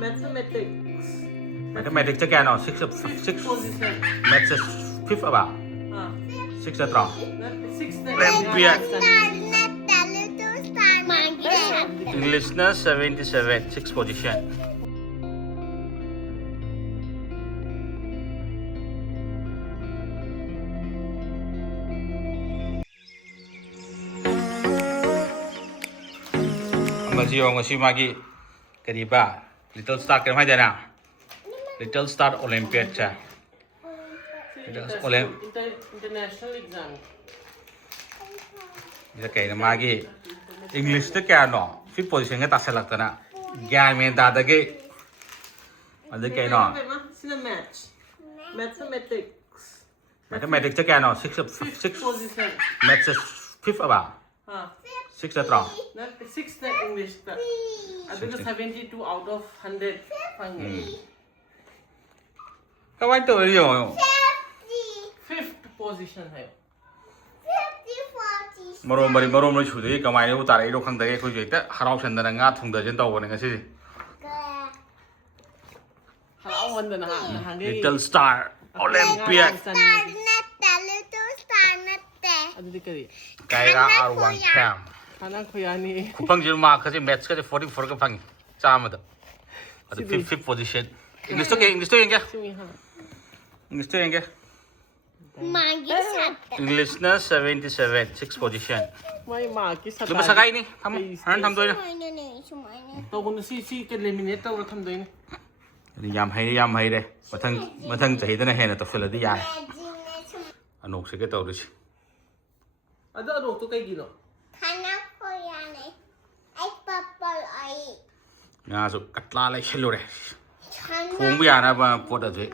Mathematics. Mathematics chắc nó six Position. maths is fifth about Ah. six là tròn. Six. Olympiad. Mangi. English na 77 sixth position. Ngasi magi kadiba Little Star kan hai na Little Star Olympaid cha International exam. Ila kay na magi English te kya no fifth position ka tasalak ta na gyan men da da ge ade kay no Sina match. Mathematics. Mathematics te kya no six Position. maths is fifth about Ah. six là tròn. Six English. I think 72 out of 100. Các bạn tự đi rồi. Fifth position hai. Marom nó chủ đấy, cái máy nó tải đấy đâu không thấy, khôi giấy tết, harau chân là ngã thùng đời trên tàu này cái gì? Harau vấn đề là hàng đi. Little Star Olympaid. Cái ra Arwang Camp. Hanang khuyani. Kupang jiru mark kasi match kasi 44 ka pangi. Sama to. At fifth position. English to yung kya? English to yung kya? English na 77 sixth position. May maki sa. Diba sakay ni? Haran tham doy na. Tao kung si eliminate tao tham doy na. Yam hay de. Mathang chahi na hena to fila di yan. Anok sige tao rin. Ano to kay gino? Nga so katla lai shelo re. Phung bi ana ba pot a je.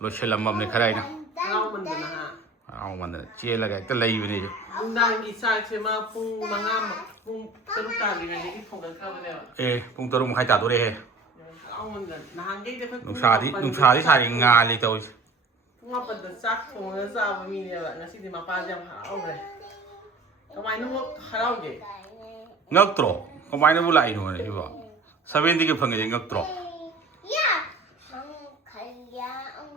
Lo shelam mam ne kharai na. Harau man na ha. Ao man che la ga ta lai bi ni je. Undang isa che ma pung mangam pung teruka ni ni phung kan ka ba ne. Phung tarum khai ta to re he. Harau man na hang ge de Nung sa di sa ri nga li to. Nga pa da sak phung na sa ba mi ne ba na si di ma pa jam harau re. Kamay no harau ge. Ngak tro. Kamay na bulai no ne ba. 70 ke phang je ngak tro.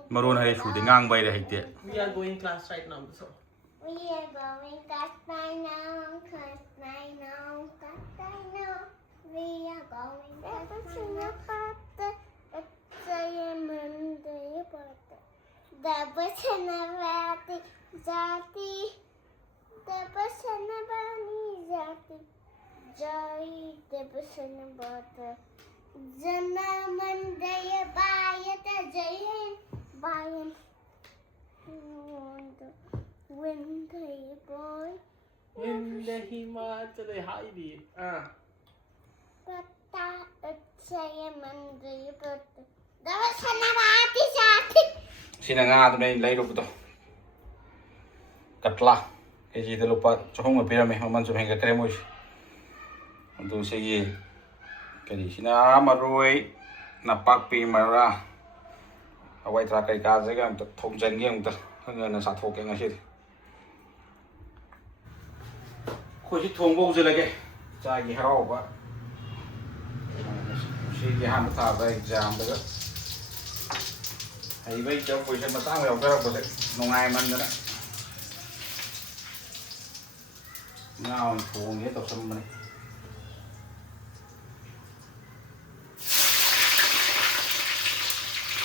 Maron hai su de ngang bai de hai te. We are going class right now so. We are going class right now, class right now, class right now. We are going class right now. It's a Monday, the person about Zati, the person about Zati, Joy, the person about Jana Monday, buy it a giant, buy it. Winter boy. In the Himachal Heidi. But it's a Monday, but there was another Zati. Sina nga to nei lai ro to. Katla. Ke ji de lupa chhong ma pira me man chu heng ka kre mo. Antu se ye. Ke ni sina maroi na pak pi mara. Awai tra kai ka je ga thong jang ge ta. Khang na sa thok ke nga si. Khoi chi thong bo je la ge. Cha gi harau ba. Si gi han ta ba exam da. Hay bây giờ phụ sinh mà tao hiểu cái đó nông ai mình nữa đó nào phụ nghĩa tập sinh mình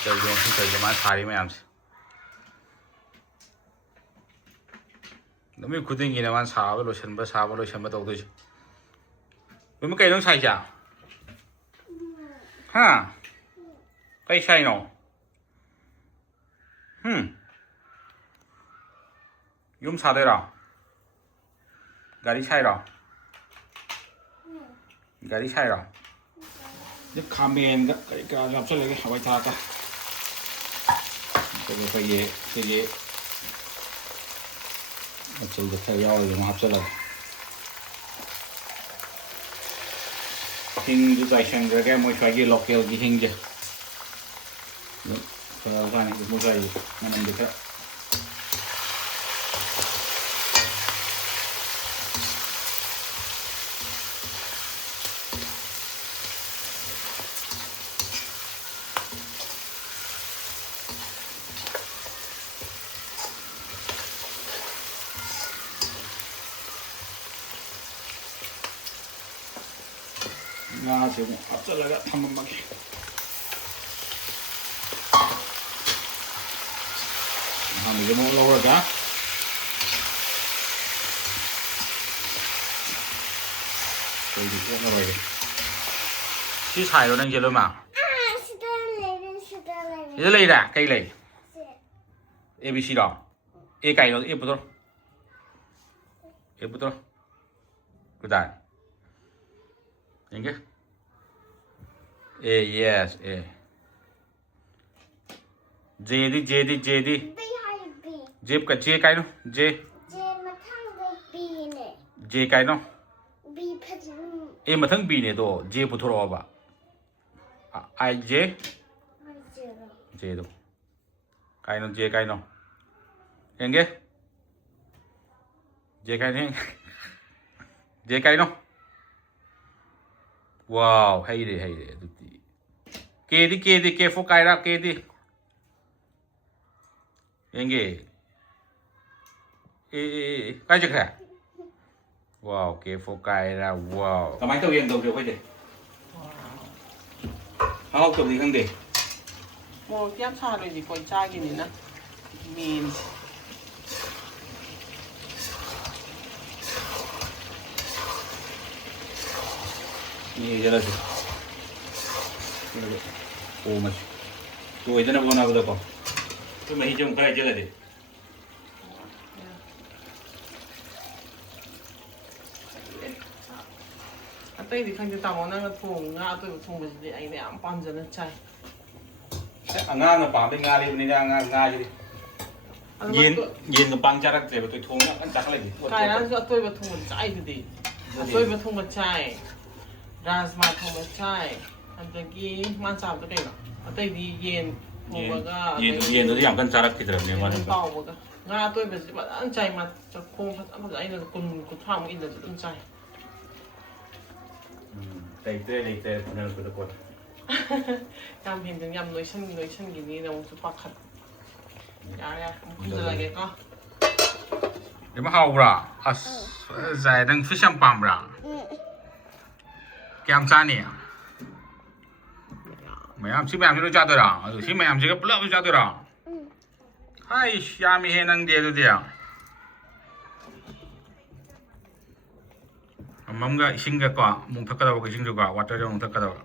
chơi dùng thì chơi cho má xài đi mấy em nó mới quyết định gì là má xài với lối sinh bắt đầu thôi chứ với mấy cây nó xài chả ha cây xài nào Yum sa de ra. Gari chai ra. Gari chai ra. Ye kamen ga ka jap chale ge hawai tha ka. Cái ye. Nó chịu được theo dõi rồi mà hấp dẫn. Hình cái tài sản cái mỗi cái gì local cái hình chứ. Cái này cái mỗi cái mà nằm được đó. ꯉꯥꯁꯦ ꯑꯃꯨꯛ ꯍꯥꯞꯆꯤꯜꯂꯒ ꯊꯝꯃꯝꯃꯒꯦ ꯑꯍꯥꯟꯕꯗ ꯑꯃꯨꯛ ꯂꯧꯔꯒ ꯑꯩꯈꯣꯏꯗꯤ ꯑꯣꯠꯂꯔꯣꯏꯒꯦ ꯁꯤ ꯁꯥꯏꯔꯣ ꯅꯪꯁꯦ ꯂꯣꯏꯃꯛ ꯁꯤꯗ ꯂꯩꯔꯦ ꯀꯩ ꯂꯩ A B C ꯔꯣ A ꯀꯥꯏꯅꯣ A ꯄꯨꯊꯣꯔꯣ A ꯄꯨꯊꯣꯔꯣ 그다음 여기 A yes A J J का J काइनो J J काइनो A मथंग B ने तो J पुथोरो अबा I J J दो काइनो J काइनो हेंगे J काइनो J काइनो वाव है रे दुती K दी K फो काइरा K दी हेंगे ए काय जखरा वाव K फो काइरा वाव कमाई तो यें दो खोइ दे हाउ तो दी खंदे 뭐 얍사하는 이 거의 짜기니나 민 ये जरा से ओ मच तो इधर बना को देखो तो मैं ही जो काय जला दे ꯑꯇꯩꯗꯤ ꯈꯪꯗꯦ ꯇꯥꯃꯣ ꯅꯪꯅ ꯉꯥ ꯑꯇꯣꯏꯕ ꯊꯣꯡꯕꯁꯤꯗꯤ ꯑꯩꯅ ꯌꯥꯝ ꯄꯥꯝꯖꯅ ꯆꯥꯏ ꯑꯉꯥꯡꯅ ꯄꯥꯝꯕꯩ ꯉꯥꯔꯤꯕꯅꯤꯅ ꯉꯥꯁꯤꯗꯤ ꯌꯦꯟꯒ ꯄꯥꯡ ꯆꯥꯔꯛꯇ꯭ꯔꯦꯕ ꯇꯣꯏ ꯊꯣꯡ ꯌꯥꯝ ꯆꯥꯈꯠꯂꯛꯏ ꯀꯥꯏꯔꯥꯟꯁꯨ ꯑꯇꯣꯏꯕ ꯊꯣꯡꯕꯗꯤ ꯆꯥꯏꯗꯨꯗꯤ ꯑꯇꯣꯏꯕ ꯊꯣꯡꯕ ꯆꯥꯏ ꯔꯥꯖꯃꯥ ꯊꯣꯡꯕ ꯆꯥꯏ ꯑꯗꯒꯤ ꯃꯥ ꯆꯥꯕꯗ ꯀꯩꯅꯣ ꯑꯇꯩꯗꯤ ꯌꯦꯟ ꯊꯣꯡꯕꯒ ꯌꯦꯟꯗꯨꯗꯤ ꯌꯥꯝ ꯀꯟꯅ ꯆꯥꯔꯛꯈꯤꯗ꯭ꯔꯕꯅꯦ ꯃꯥꯅ ꯇꯥꯎꯕꯒ ꯉꯥ ꯑꯇꯣꯏꯕꯁꯤꯗꯤ ꯐꯖꯅ ꯆꯥꯏ ꯃꯥ ꯆꯥꯛꯈꯣꯝ ꯐꯖꯅ ꯑꯩꯅ 20-30ꯃꯨꯛ ꯏꯜꯂꯁꯨ ꯑꯗꯨꯝ ꯆꯥꯏ ꯂꯩꯇ꯭ꯔꯦ ꯍꯣꯠꯅꯔꯛꯄꯗ ꯀꯣ ꯌꯥꯝ ꯍꯦꯟꯖꯤꯟ ꯌꯥꯝ ꯅꯣꯏꯁꯟꯈꯤꯅꯤꯅ ꯑꯃꯨꯛꯁꯨ ꯄꯥꯈꯠ ꯌꯥꯔꯦ ꯑꯃꯨꯛ ꯍꯨꯟꯖꯤꯜꯂꯒꯦꯀꯣ 이거 하오브라 아스 자이등 피션 빰브라 ꯀꯌꯥꯝ ꯆꯥꯅꯤ ꯃꯌꯥꯝ ꯁꯤ ꯃꯌꯥꯝꯁꯤ ꯆꯥꯗꯣꯏꯔꯥ ꯑꯗꯨ ꯁꯤ ꯃꯌꯥꯝꯁꯤꯒ ꯄꯨꯂꯞ ꯆꯥꯗꯣꯏꯔꯥ ꯍꯥꯏꯁ ꯌꯥꯝꯃꯤꯍꯦ ꯅꯪꯗꯤ ꯑꯗꯨꯗꯤ ꯑꯃꯝꯒ ꯏꯁꯤꯡꯒ ꯀꯣ ꯑꯃꯨꯛ ꯊꯛꯀꯗꯕ ꯏꯁꯤꯡꯗꯨꯒ ꯋꯥꯇꯔꯗ ꯑꯃꯨꯛ ꯊꯛꯀꯗꯕ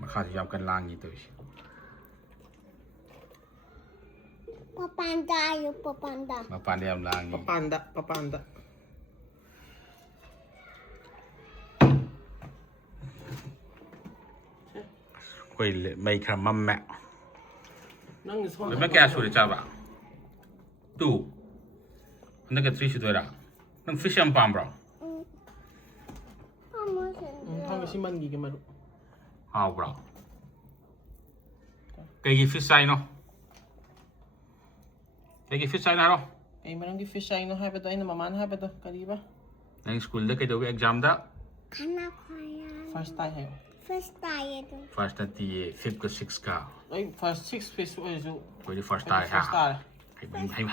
ꯃꯈꯥꯁꯤ ꯌꯥꯝ ꯀꯟꯅ ꯂꯥꯡꯉꯤ ꯇꯧꯔꯤꯁꯤ ꯃꯄꯥꯟꯗ ꯌꯥꯝ ꯂꯥꯡꯉꯤ ꯄꯄꯥꯟꯗ ꯑꯩꯈꯣꯏ ꯃꯩ ꯈꯔ ꯃꯝꯃꯦ ꯅꯪꯒꯤ ꯁꯣꯟ ꯂꯣꯏꯅ ꯀꯌꯥ ꯁꯨꯔꯦ ꯆꯥꯕ 2 ꯍꯟꯗꯛꯀ 3 ꯁꯨꯗꯣꯏꯔꯥ ꯅꯪ ꯐꯤꯁ ꯌꯥꯝ ꯄꯥꯝꯕ꯭ꯔꯣ ꯊꯝꯃꯦ ꯁꯤ ꯃꯟꯒꯤꯒꯤ ꯃꯔꯨ ꯍꯥꯎꯕ꯭ꯔꯣ ꯀꯩꯒꯤ ꯐꯤꯁ ꯆꯥꯏꯅꯣ ꯀꯩꯒꯤ ꯐꯤꯁ ꯆꯥꯏꯅꯣ ꯍꯥꯏꯔꯣ ꯀꯩ ꯃꯔꯝꯒꯤ ꯐꯤꯁ ꯆꯥꯏꯅꯣ ꯍꯥꯏꯕꯗꯣ ꯑꯩꯅ ꯃꯃꯥꯅ ꯍꯥꯏꯕꯗꯣ ꯀꯔꯤꯕ ꯅꯪ ꯁ꯭ꯀꯨꯜꯗ ꯀꯩꯗꯧꯒꯦ ꯑꯦꯛꯖꯥꯝꯗ ꯐꯥꯔꯁ ꯇꯥꯏ ꯍꯥꯏꯌꯣ ꯐꯥꯔꯁ ꯅꯠꯇꯤꯌꯦ 5ꯀ 6ꯀ ꯑꯩ ꯐꯥꯔꯁ 6 ꯐꯤꯁ ꯑꯣꯏꯔꯁꯨ ꯑꯩꯈꯣꯏꯗꯤ ꯐꯥꯔꯁ ꯇꯥꯏ ꯐꯥꯔꯁ ꯇꯥꯔꯦ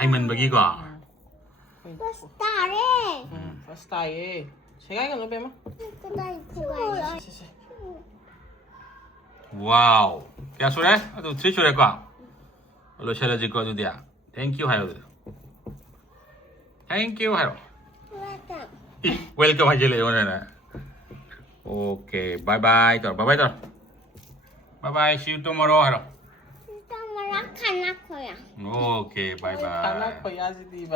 ꯍꯩꯃꯟꯕꯒꯤꯀꯣ ꯐꯥꯔꯁ ꯇꯥꯏꯌꯦ ꯁꯦꯒꯥꯏꯒꯅꯨ ꯕꯦꯝꯃ 와우 ꯀꯌꯥ ꯁꯨꯔꯦ ꯑꯗꯨ 3 ꯁꯨꯔꯦꯀꯣ ꯂꯣꯏꯁꯤꯜꯂꯁꯤꯀꯣ ꯑꯗꯨꯗꯤ ꯊꯦꯡꯛ ꯌꯨ ꯍꯥꯏꯔꯣ ꯑꯗꯨꯗꯤ ꯊꯦꯡꯛ ꯌꯨ ꯍꯥꯏꯔꯣ ꯋꯦꯜꯀꯝ 하실래요 오늘은 오케이 바이바이 또 바이바이 또 바이바이 see you tomorrow 하러 오케이 바이바이 칸나 거야지디바